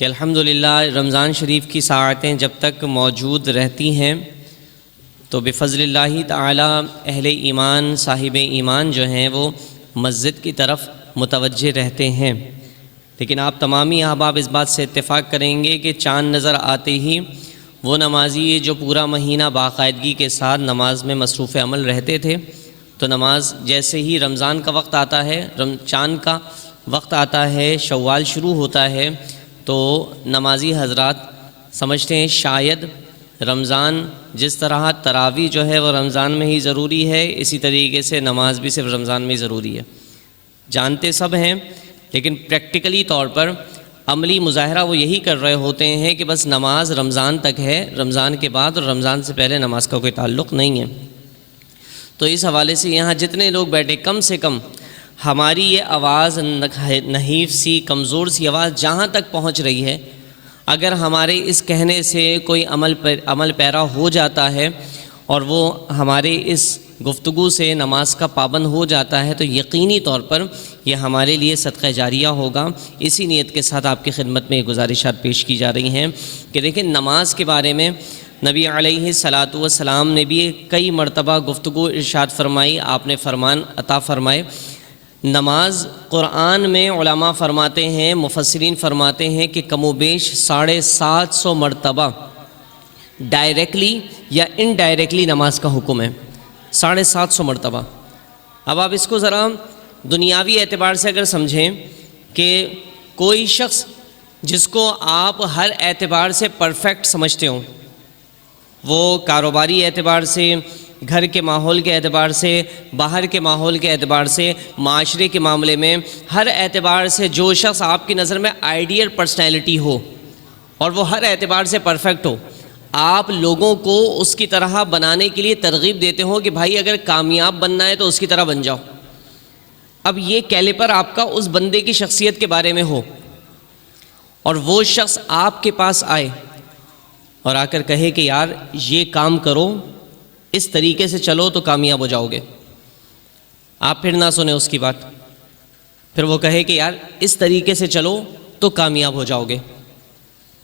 کہ الحمدللہ رمضان شریف کی ساعتیں جب تک موجود رہتی ہیں تو بفضل اللہ تعالی اہل ایمان صاحب ایمان جو ہیں وہ مسجد کی طرف متوجہ رہتے ہیں۔ لیکن آپ تمامی احباب اس بات سے اتفاق کریں گے کہ چاند نظر آتے ہی وہ نمازی جو پورا مہینہ باقاعدگی کے ساتھ نماز میں مصروف عمل رہتے تھے، تو نماز جیسے ہی رمضان کا وقت آتا ہے، چاند کا وقت آتا ہے، شوال شروع ہوتا ہے، تو نمازی حضرات سمجھتے ہیں شاید رمضان جس طرح تراویح جو ہے وہ رمضان میں ہی ضروری ہے، اسی طریقے سے نماز بھی صرف رمضان میں ہی ضروری ہے۔ جانتے سب ہیں، لیکن پریکٹیکلی طور پر عملی مظاہرہ وہ یہی کر رہے ہوتے ہیں کہ بس نماز رمضان تک ہے، رمضان کے بعد اور رمضان سے پہلے نماز کا کوئی تعلق نہیں ہے۔ تو اس حوالے سے یہاں جتنے لوگ بیٹھے، کم سے کم ہماری یہ آواز نحیف سی کمزور سی آواز جہاں تک پہنچ رہی ہے، اگر ہمارے اس کہنے سے کوئی عمل پیرا ہو جاتا ہے اور وہ ہمارے اس گفتگو سے نماز کا پابند ہو جاتا ہے، تو یقینی طور پر یہ ہمارے لیے صدقہ جاریہ ہوگا۔ اسی نیت کے ساتھ آپ کی خدمت میں یہ گزارشات پیش کی جا رہی ہیں کہ دیکھیں نماز کے بارے میں نبی علیہ الصلاۃ والسلام نے بھی کئی مرتبہ گفتگو ارشاد فرمائی، آپ نے فرمان عطا فرمائے۔ نماز قرآن میں علماء فرماتے ہیں، مفسرین فرماتے ہیں کہ کم و بیش 750 مرتبہ ڈائریکٹلی یا انڈائریکٹلی نماز کا حکم ہے، 750 مرتبہ۔ اب آپ اس کو ذرا دنیاوی اعتبار سے اگر سمجھیں کہ کوئی شخص جس کو آپ ہر اعتبار سے پرفیکٹ سمجھتے ہوں، وہ کاروباری اعتبار سے، گھر کے ماحول کے اعتبار سے، باہر کے ماحول کے اعتبار سے، معاشرے کے معاملے میں، ہر اعتبار سے جو شخص آپ کی نظر میں آئیڈیل پرسنالٹی ہو اور وہ ہر اعتبار سے پرفیکٹ ہو، آپ لوگوں کو اس کی طرح بنانے کے لیے ترغیب دیتے ہو کہ بھائی اگر کامیاب بننا ہے تو اس کی طرح بن جاؤ۔ اب یہ کیلیپر آپ کا اس بندے کی شخصیت کے بارے میں ہو اور وہ شخص آپ کے پاس آئے اور آ کر کہے کہ یار یہ کام کرو، اس طریقے سے چلو تو کامیاب ہو جاؤ گے، آپ پھر نہ سنیں اس کی بات، پھر وہ کہے کہ یار اس طریقے سے چلو تو کامیاب ہو جاؤ گے،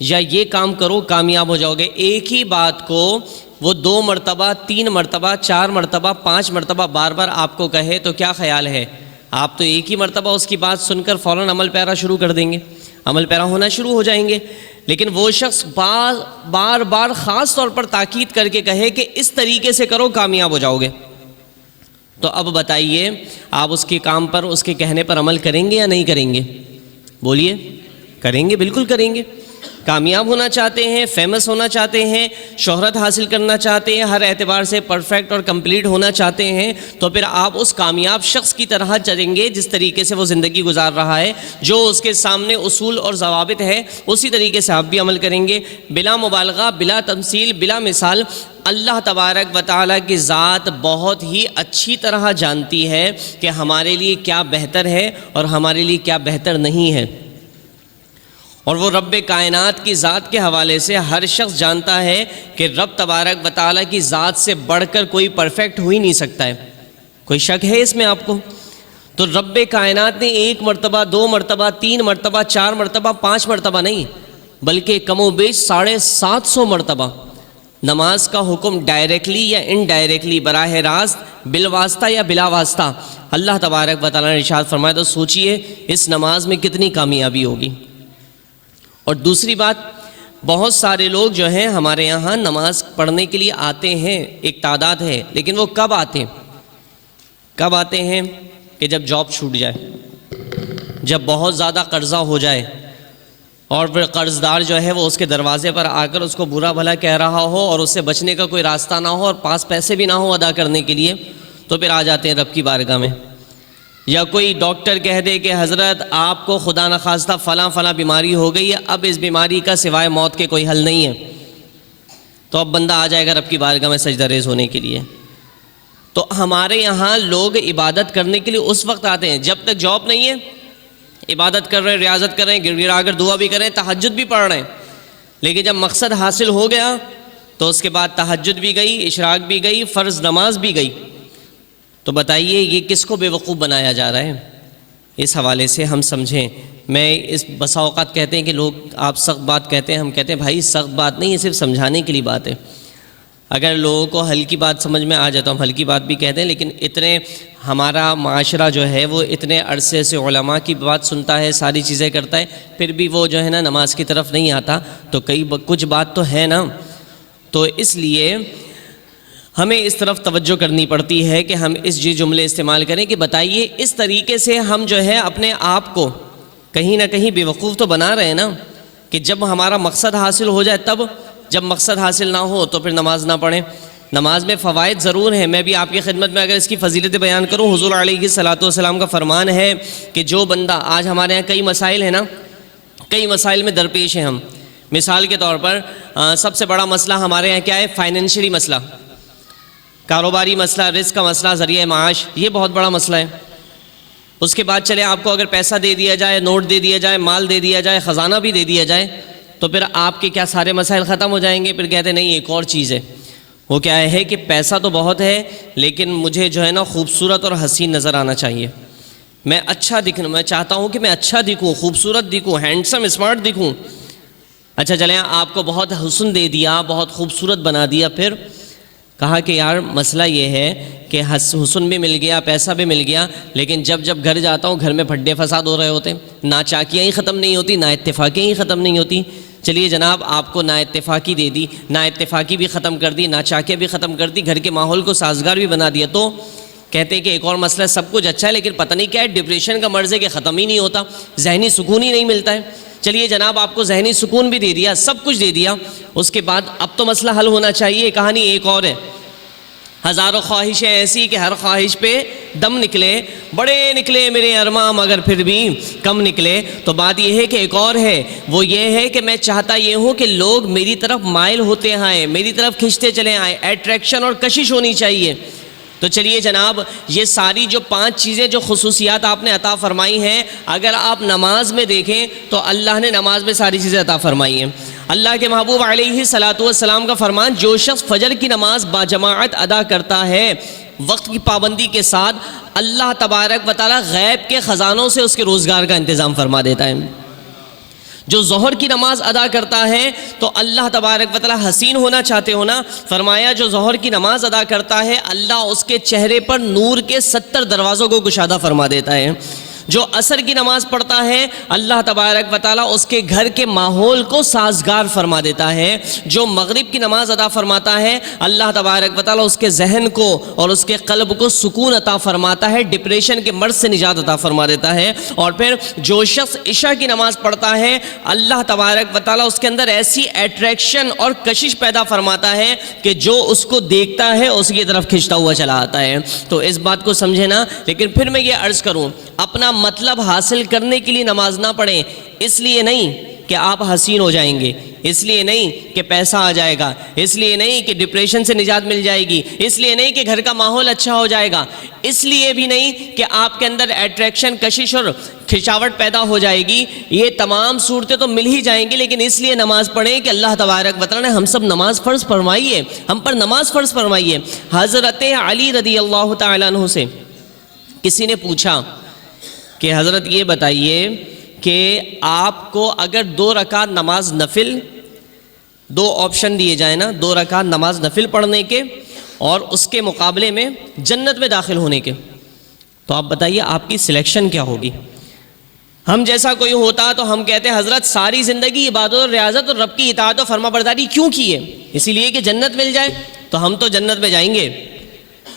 یا یہ کام کرو کامیاب ہو جاؤ گے۔ ایک ہی بات کو وہ 2 مرتبہ، 3 مرتبہ، 4 مرتبہ، 5 مرتبہ بار بار آپ کو کہے تو کیا خیال ہے آپ تو ایک ہی مرتبہ اس کی بات سن کر فوراً عمل پیرا شروع کر دیں گے، عمل پیرا ہونا شروع ہو جائیں گے۔ لیکن وہ شخص بار بار خاص طور پر تاکید کر کے کہے کہ اس طریقے سے کرو کامیاب ہو جاؤ گے، تو اب بتائیے آپ اس کے کام پر، اس کے کہنے پر عمل کریں گے یا نہیں کریں گے؟ بولیے، کریں گے، بالکل کریں گے۔ کامیاب ہونا چاہتے ہیں، فیمس ہونا چاہتے ہیں، شہرت حاصل کرنا چاہتے ہیں، ہر اعتبار سے پرفیکٹ اور کمپلیٹ ہونا چاہتے ہیں، تو پھر آپ اس کامیاب شخص کی طرح چلیں گے جس طریقے سے وہ زندگی گزار رہا ہے، جو اس کے سامنے اصول اور ضوابط ہے، اسی طریقے سے آپ بھی عمل کریں گے، بلا مبالغہ، بلا تمثیل، بلا مثال۔ اللہ تبارک و تعالیٰ کی ذات بہت ہی اچھی طرح جانتی ہے کہ ہمارے لیے کیا بہتر ہے اور ہمارے لیے کیا بہتر نہیں ہے، اور وہ رب کائنات کی ذات کے حوالے سے ہر شخص جانتا ہے کہ رب تبارک و تعالیٰ کی ذات سے بڑھ کر کوئی پرفیکٹ ہو ہی نہیں سکتا ہے۔ کوئی شک ہے اس میں آپ کو؟ تو رب کائنات نے 1 مرتبہ، 2 مرتبہ، 3 مرتبہ، 4 مرتبہ، 5 مرتبہ نہیں، بلکہ کم و بیش 750 مرتبہ نماز کا حکم ڈائریکٹلی یا انڈائریکٹلی، براہ راست، بالواسطہ یا بلا واسطہ اللہ تبارک و تعالیٰ نے ارشاد فرمایا۔ تو سوچئے اس نماز میں کتنی کامیابی ہوگی۔ اور دوسری بات، بہت سارے لوگ جو ہیں ہمارے یہاں نماز پڑھنے کے لیے آتے ہیں، ایک تعداد ہے، لیکن وہ کب آتے ہیں کہ جب جاب چھوٹ جائے، جب بہت زیادہ قرضہ ہو جائے اور پھر قرض دار جو ہے وہ اس کے دروازے پر آ کر اس کو برا بھلا کہہ رہا ہو اور اس سے بچنے کا کوئی راستہ نہ ہو اور پاس پیسے بھی نہ ہو ادا کرنے کے لیے، تو پھر آ جاتے ہیں رب کی بارگاہ میں۔ یا کوئی ڈاکٹر کہہ دے کہ حضرت آپ کو خدا نخواستہ فلاں بیماری ہو گئی ہے، اب اس بیماری کا سوائے موت کے کوئی حل نہیں ہے، تو اب بندہ آ جائے گا رب کی بارگاہ میں سجدہ ریز ہونے کے لیے۔ تو ہمارے یہاں لوگ عبادت کرنے کے لیے اس وقت آتے ہیں جب تک جاب نہیں ہے، عبادت کر رہے ہیں، ریاضت کر رہے ہیں، گر گرا کر دعا بھی کر رہے ہیں، تہجد بھی پڑھ رہے ہیں، لیکن جب مقصد حاصل ہو گیا تو اس کے بعد تہجد بھی گئی، اشراق بھی گئی، فرض نماز بھی گئی۔ تو بتائیے یہ کس کو بے وقوف بنایا جا رہا ہے؟ اس حوالے سے ہم سمجھیں. میں اس بسا اوقات کہتے ہیں کہ لوگ آپ سخت بات کہتے ہیں، ہم کہتے ہیں بھائی سخت بات نہیں، یہ صرف سمجھانے کے لیے بات ہے. اگر لوگوں کو ہلکی بات سمجھ میں آ جائے تو ہم ہلکی بات بھی کہتے ہیں، لیکن اتنے ہمارا معاشرہ جو ہے وہ اتنے عرصے سے علماء کی بات سنتا ہے، ساری چیزیں کرتا ہے، پھر بھی وہ جو ہے نا نماز کی طرف نہیں آتا، تو کچھ بات تو ہے نا. تو اس لیے ہمیں اس طرف توجہ کرنی پڑتی ہے کہ ہم اس جملے استعمال کریں کہ بتائیے اس طریقے سے ہم جو ہے اپنے آپ کو کہیں نہ کہیں بیوقوف تو بنا رہے ہیں نا، کہ جب ہمارا مقصد حاصل ہو جائے تب، جب مقصد حاصل نہ ہو تو پھر نماز نہ پڑھیں. نماز میں فوائد ضرور ہیں، میں بھی آپ کی خدمت میں اگر اس کی فضیلت بیان کروں، حضور علیہ الصلوۃ والسلام کا فرمان ہے کہ جو بندہ، آج ہمارے یہاں کئی مسائل ہیں نا، کئی مسائل میں درپیش ہیں ہم. مثال کے طور پر سب سے بڑا مسئلہ ہمارے یہاں کیا ہے؟ فائنینشلی مسئلہ، کاروباری مسئلہ، رزق کا مسئلہ، ذریعہ معاش، یہ بہت بڑا مسئلہ ہے. اس کے بعد چلے آپ کو اگر پیسہ دے دیا جائے، نوٹ دے دیا جائے، مال دے دیا جائے، خزانہ بھی دے دیا جائے، تو پھر آپ کے کیا سارے مسائل ختم ہو جائیں گے؟ پھر کہتے ہیں نہیں ایک اور چیز ہے. وہ کیا ہے کہ پیسہ تو بہت ہے لیکن مجھے جو ہے نا خوبصورت اور حسین نظر آنا چاہیے. میں چاہتا ہوں کہ میں اچھا دکھوں، خوبصورت دکھوں، ہینڈسم، اسمارٹ دکھوں. اچھا چلیں آپ کو بہت حسن دے دیا، بہت خوبصورت بنا دیا، پھر کہا کہ یار مسئلہ یہ ہے کہ حسن بھی مل گیا، پیسہ بھی مل گیا، لیکن جب گھر جاتا ہوں گھر میں پھڈے فساد ہو رہے ہوتے ہیں، نا چاکیاں ہی ختم نہیں ہوتی، نا اتفاقیاں ہی ختم نہیں ہوتی. چلیے جناب آپ کو نا اتفاقی دے دی، نا اتفاقی بھی ختم کر دی، نا چاکیاں بھی ختم کر دی، گھر کے ماحول کو سازگار بھی بنا دیا، تو کہتے ہیں کہ ایک اور مسئلہ، سب کچھ اچھا ہے لیکن پتہ نہیں کیا ہے، ڈپریشن کا مرض ہے کہ ختم ہی نہیں ہوتا، ذہنی سکون ہی نہیں ملتا ہے. چلیے جناب آپ کو ذہنی سکون بھی دے دیا، سب کچھ دے دیا، اس کے بعد اب تو مسئلہ حل ہونا چاہیے. کہانی ایک اور ہے، ہزاروں خواہشیں ایسی کہ ہر خواہش پہ دم نکلے، بڑے نکلے میرے ارماں مگر پھر بھی کم نکلے. تو بات یہ ہے کہ ایک اور ہے، وہ یہ ہے کہ میں چاہتا یہ ہوں کہ لوگ میری طرف مائل ہوتے آئیں، میری طرف کھنچتے چلے آئیں، ایٹریکشن اور کشش ہونی چاہیے. تو چلیے جناب یہ ساری جو 5 چیزیں جو خصوصیات آپ نے عطا فرمائی ہیں، اگر آپ نماز میں دیکھیں تو اللہ نے نماز میں ساری چیزیں عطا فرمائی ہیں. اللہ کے محبوب علیہ الصلوۃ والسلام کا فرمان، جو شخص فجر کی نماز باجماعت ادا کرتا ہے وقت کی پابندی کے ساتھ، اللہ تبارک و تعالی غیب کے خزانوں سے اس کے روزگار کا انتظام فرما دیتا ہے. جو ظہر کی نماز ادا کرتا ہے تو اللہ تبارک و تعالی، حسین ہونا چاہتے ہو نا، فرمایا جو ظہر کی نماز ادا کرتا ہے اللہ اس کے چہرے پر نور کے 70 دروازوں کو گشادہ فرما دیتا ہے. جو عصر کی نماز پڑھتا ہے اللہ تبارک و تعالی اس کے گھر کے ماحول کو سازگار فرما دیتا ہے. جو مغرب کی نماز ادا فرماتا ہے اللہ تبارک و تعالی اس کے ذہن کو اور اس کے قلب کو سکون عطا فرماتا ہے، ڈپریشن کے مرض سے نجات عطا فرما دیتا ہے. اور پھر جو شخص عشاء کی نماز پڑھتا ہے اللہ تبارک و تعالی اس کے اندر ایسی ایٹریکشن اور کشش پیدا فرماتا ہے کہ جو اس کو دیکھتا ہے اس کی طرف کھنچتا ہوا چلا آتا ہے. تو اس بات کو سمجھے نا. لیکن پھر میں یہ عرض کروں، اپنا مطلب حاصل کرنے کے لیے نماز نہ پڑھیں، اس لیے نہیں کہ آپ حسین ہو جائیں گے، اس لیے نہیں کہ پیسہ آ جائے گا، اس لیے نہیں کہ ڈپریشن سے نجات مل جائے گی، اس لیے نہیں کہ گھر کا ماحول اچھا ہو جائے گا، اس لیے بھی نہیں کہ آپ کے اندر ایٹریکشن، کشش اور کھنچاوٹ پیدا ہو جائے گی. یہ تمام صورتیں تو مل ہی جائیں گی، لیکن اس لیے نماز پڑھیں کہ اللہ تبارک و تعالی نے ہم سب نماز فرض فرمائی ہے، ہم پر نماز فرض فرمائی ہے. حضرت علی رضی اللہ تعالیٰ عنہ سے کسی نے پوچھا کہ حضرت یہ بتائیے کہ آپ کو اگر 2 رکعت نماز نفل، 2 آپشن دیے جائیں نا، 2 رکعت نماز نفل پڑھنے کے اور اس کے مقابلے میں جنت میں داخل ہونے کے، تو آپ بتائیے آپ کی سلیکشن کیا ہوگی؟ ہم جیسا کوئی ہوتا تو ہم کہتے ہیں حضرت ساری زندگی عبادت اور ریاضت اور رب کی اطاعت و فرما برداری کیوں کی ہے؟ اسی لیے کہ جنت مل جائے، تو ہم تو جنت میں جائیں گے.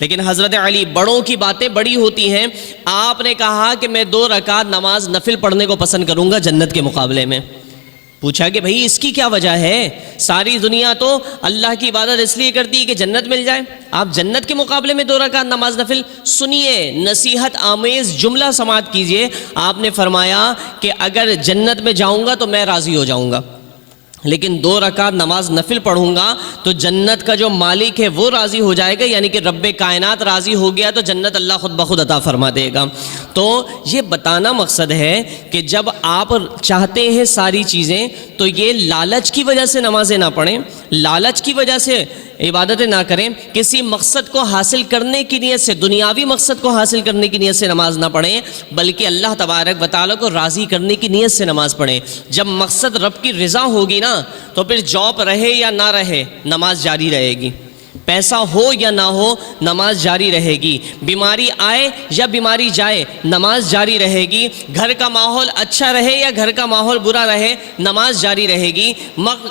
لیکن حضرت علی، بڑوں کی باتیں بڑی ہوتی ہیں، آپ نے کہا کہ میں 2 رکعت نماز نفل پڑھنے کو پسند کروں گا جنت کے مقابلے میں. پوچھا کہ بھئی اس کی کیا وجہ ہے؟ ساری دنیا تو اللہ کی عبادت اس لیے کرتی ہے کہ جنت مل جائے، آپ جنت کے مقابلے میں 2 رکعت نماز نفل؟ سنیے، نصیحت آمیز جملہ سماعت کیجئے. آپ نے فرمایا کہ اگر جنت میں جاؤں گا تو میں راضی ہو جاؤں گا، لیکن 2 رکعت نماز نفل پڑھوں گا تو جنت کا جو مالک ہے وہ راضی ہو جائے گا، یعنی کہ رب کائنات راضی ہو گیا تو جنت اللہ خود بخود عطا فرما دے گا. تو یہ بتانا مقصد ہے کہ جب آپ چاہتے ہیں ساری چیزیں تو یہ لالچ کی وجہ سے نمازیں نہ پڑھیں، لالچ کی وجہ سے عبادتیں نہ کریں، کسی مقصد کو حاصل کرنے کی نیت سے، دنیاوی مقصد کو حاصل کرنے کی نیت سے نماز نہ پڑھیں، بلکہ اللہ تبارک و تعالیٰ کو راضی کرنے کی نیت سے نماز پڑھیں۔ جب مقصد رب کی رضا ہوگی نا تو پھر جاب رہے یا نہ رہے نماز جاری رہے گی، پیسہ ہو یا نہ ہو نماز جاری رہے گی، بیماری آئے یا بیماری جائے نماز جاری رہے گی، گھر کا ماحول اچھا رہے یا گھر کا ماحول برا رہے نماز جاری رہے گی،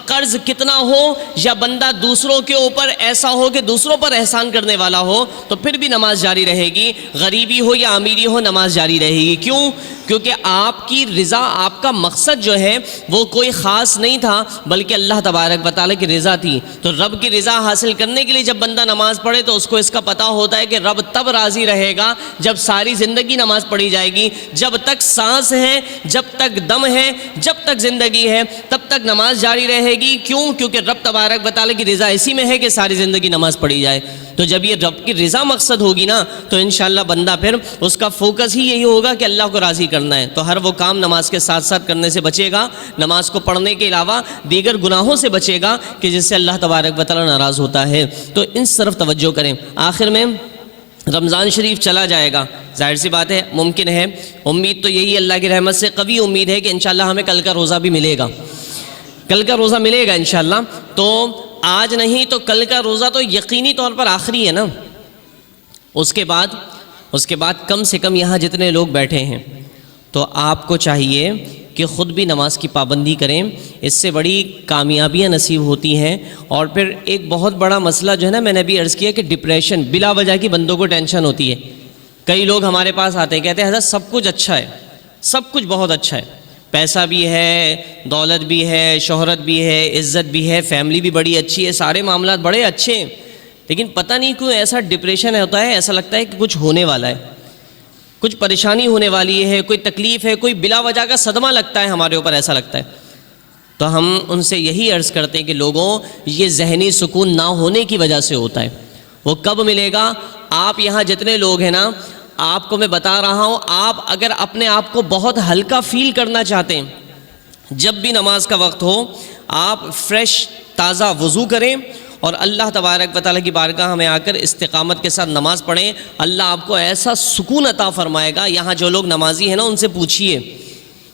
قرض کتنا ہو یا بندہ دوسروں کے اوپر ایسا ہو کہ دوسروں پر احسان کرنے والا ہو تو پھر بھی نماز جاری رہے گی، غریبی ہو یا امیری ہو نماز جاری رہے گی۔ کیوں؟ کیونکہ آپ کی رضا، آپ کا مقصد جو ہے وہ کوئی خاص نہیں تھا بلکہ اللہ تبارک و تعالیٰ کی رضا تھی۔ تو رب کی رضا حاصل کرنے کے لیے جب بندہ نماز پڑھے تو اس کو اس کا پتہ ہوتا ہے کہ رب تب راضی رہے گا جب ساری زندگی نماز پڑھی جائے گی، جب تک سانس ہے، جب تک دم ہے، جب تک زندگی ہے تب تک نماز جاری رہے گی۔ کیوں؟ کیونکہ رب تبارک و تعالیٰ کی رضا اسی میں ہے کہ ساری زندگی نماز پڑھی جائے۔ تو جب یہ رب کی رضا مقصد ہوگی نا تو انشاءاللہ بندہ پھر اس کا فوکس ہی یہی ہوگا کہ اللہ کو راضی کرنا ہے، تو ہر وہ کام نماز کے ساتھ ساتھ کرنے سے بچے گا، نماز کو پڑھنے کے علاوہ دیگر گناہوں سے بچے گا کہ جس سے اللہ تبارک و تعالیٰ ناراض ہوتا ہے۔ تو ان طرف توجہ کریں۔ آخر میں رمضان شریف چلا جائے گا، ظاہر سی بات ہے ممکن ہے، امید تو یہی اللہ کی رحمت سے قوی امید ہے کہ انشاءاللہ ہمیں کل کا روزہ بھی ملے گا، کل کا روزہ ملے گا انشاءاللہ۔ تو آج نہیں تو کل کا روزہ تو یقینی طور پر آخری ہے نا، اس کے بعد کم سے کم یہاں جتنے لوگ بیٹھے ہیں تو آپ کو چاہیے کہ خود بھی نماز کی پابندی کریں، اس سے بڑی کامیابیاں نصیب ہوتی ہیں۔ اور پھر ایک بہت بڑا مسئلہ جو ہے نا، میں نے بھی عرض کیا کہ ڈپریشن، بلا وجہ کی بندوں کو ٹینشن ہوتی ہے۔ کئی لوگ ہمارے پاس آتے ہیں، کہتے ہیں حضرت سب کچھ اچھا ہے، سب کچھ بہت اچھا ہے، پیسہ بھی ہے، دولت بھی ہے، شہرت بھی ہے، عزت بھی ہے، فیملی بھی بڑی اچھی ہے، سارے معاملات بڑے اچھے ہیں، لیکن پتہ نہیں کیوں ایسا ڈپریشن ہوتا ہے، ایسا لگتا ہے کہ کچھ ہونے والا ہے، کچھ پریشانی ہونے والی ہے، کوئی تکلیف ہے، کوئی بلا وجہ کا صدمہ لگتا ہے ہمارے اوپر، ایسا لگتا ہے۔ تو ہم ان سے یہی عرض کرتے ہیں کہ لوگوں، یہ ذہنی سکون نہ ہونے کی وجہ سے ہوتا ہے۔ وہ کب ملے گا؟ آپ یہاں جتنے لوگ ہیں نا، آپ کو میں بتا رہا ہوں، آپ اگر اپنے آپ کو بہت ہلکا فیل کرنا چاہتے ہیں، جب بھی نماز کا وقت ہو آپ فریش تازہ وضو کریں اور اللہ تبارک و تعالیٰ کی بارگاہ میں آ کر استقامت کے ساتھ نماز پڑھیں، اللہ آپ کو ایسا سکون عطا فرمائے گا۔ یہاں جو لوگ نمازی ہیں نا، ان سے پوچھئے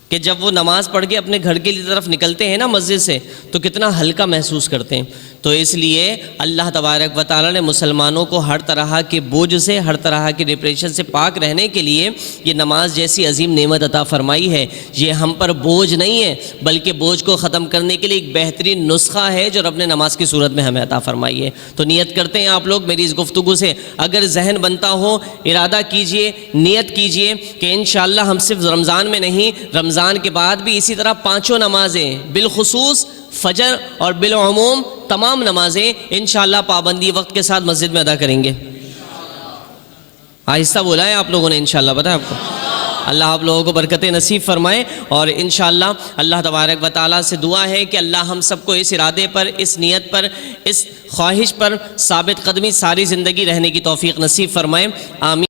کہ جب وہ نماز پڑھ کے اپنے گھر کی طرف نکلتے ہیں نا مسجد سے تو کتنا ہلکا محسوس کرتے ہیں۔ تو اس لیے اللہ تبارک و تعالیٰ نے مسلمانوں کو ہر طرح کے بوجھ سے، ہر طرح کے ڈپریشن سے پاک رہنے کے لیے یہ نماز جیسی عظیم نعمت عطا فرمائی ہے۔ یہ ہم پر بوجھ نہیں ہے بلکہ بوجھ کو ختم کرنے کے لیے ایک بہترین نسخہ ہے جو رب نے نماز کی صورت میں ہمیں عطا فرمائی ہے۔ تو نیت کرتے ہیں آپ لوگ میری اس گفتگو سے، اگر ذہن بنتا ہو ارادہ کیجئے، نیت کیجئے کہ انشاءاللہ ہم صرف رمضان میں نہیں، رمضان کے بعد بھی اسی طرح پانچوں نمازیں، بالخصوص فجر اور بالعموم تمام نمازیں انشاءاللہ پابندی وقت کے ساتھ مسجد میں ادا کریں گے۔ آہستہ بولا ہے آپ لوگوں نے انشاءاللہ، پتہ ہے آپ کو؟ اللہ آپ لوگوں کو برکتیں نصیب فرمائے، اور انشاءاللہ اللہ تبارک و تعالیٰ سے دعا ہے کہ اللہ ہم سب کو اس ارادے پر، اس نیت پر، اس خواہش پر ثابت قدمی ساری زندگی رہنے کی توفیق نصیب فرمائے، آمین۔